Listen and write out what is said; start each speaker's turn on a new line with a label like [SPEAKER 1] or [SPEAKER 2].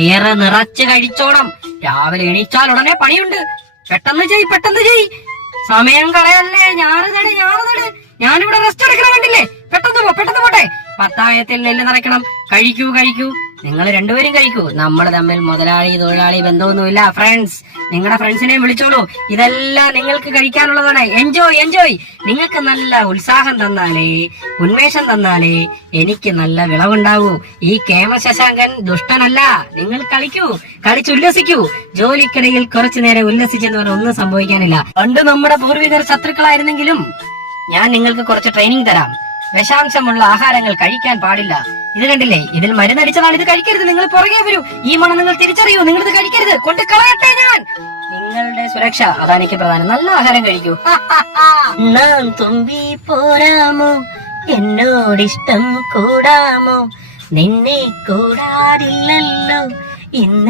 [SPEAKER 1] വയറ് നിറച്ച് കഴിച്ചോണം. രാവിലെ എണീച്ചാൽ ഉടനെ പണിയുണ്ട്. പെട്ടെന്ന് ചെയ് പെട്ടെന്ന് ചെയ്. സമയം കളയല്ലേ. ഞാറ് തട് ഞാറ് തട്. ഞാനിവിടെ റെസ്റ്റ് എടുക്കണം കണ്ടില്ലേ? പെട്ടെന്ന് പോ പെട്ടെന്ന് പോട്ടെ. പത്തായത്തിൽ നെല്ല് നിറയ്ക്കണം. കഴിക്കൂ കഴിക്കൂ. നിങ്ങൾ രണ്ടുപേരും കഴിക്കൂ. നമ്മൾ തമ്മിൽ മുതലാളി തൊഴിലാളി ബന്ധമൊന്നുമില്ല. ഫ്രണ്ട്സ് നിങ്ങളുടെ ഫ്രണ്ട്സിനെ വിളിച്ചോളൂ. ഇതെല്ലാം നിങ്ങൾക്ക് കഴിക്കാനുള്ളതാണ്. എൻജോയ് എൻജോയ് നിങ്ങൾക്ക് നല്ല ഉത്സാഹം തന്നാലേ ഉന്മേഷം തന്നാലേ എനിക്ക് നല്ല വിളവുണ്ടാവൂ. ഈ കേമ ശശാങ്കൻ ദുഷ്ടനല്ല. നിങ്ങൾ കളിക്കൂ. കളിച്ചുല്ലസിക്കൂ ജോലിക്കിടയിൽ കുറച്ചു നേരം ഉല്ലസിച്ചെന്ന് പറഞ്ഞാൽ ഒന്നും സംഭവിക്കാനില്ല. പണ്ട് നമ്മുടെ പൂർവികർ ശത്രുക്കളായിരുന്നെങ്കിലും ഞാൻ നിങ്ങൾക്ക് കുറച്ച് ട്രെയിനിങ് തരാം. വിഷാംശമുള്ള ആഹാരങ്ങൾ കഴിക്കാൻ പാടില്ല. ഇത് കണ്ടില്ലേ? ഇതിൽ മരുന്നടിച്ചതാണ് ഇത് കഴിക്കരുത്. നിങ്ങൾ പുറകെ വരൂ. ഈ മണം നിങ്ങൾ തിരിച്ചറിയൂ. നിങ്ങൾ ഇത് കഴിക്കരുത്. കൊണ്ട് കളയട്ടെ ഞാൻ. നിങ്ങളുടെ സുരക്ഷ അതാണ് എനിക്ക് പ്രധാനം. നല്ല ആഹാരം കഴിക്കൂ. നാം തുമ്പി പോരാമോ? എന്നോടിഷ്ടം കൂടാമോ? നിന്നെ കൂടാറില്ലല്ലോ. ഇന്ന്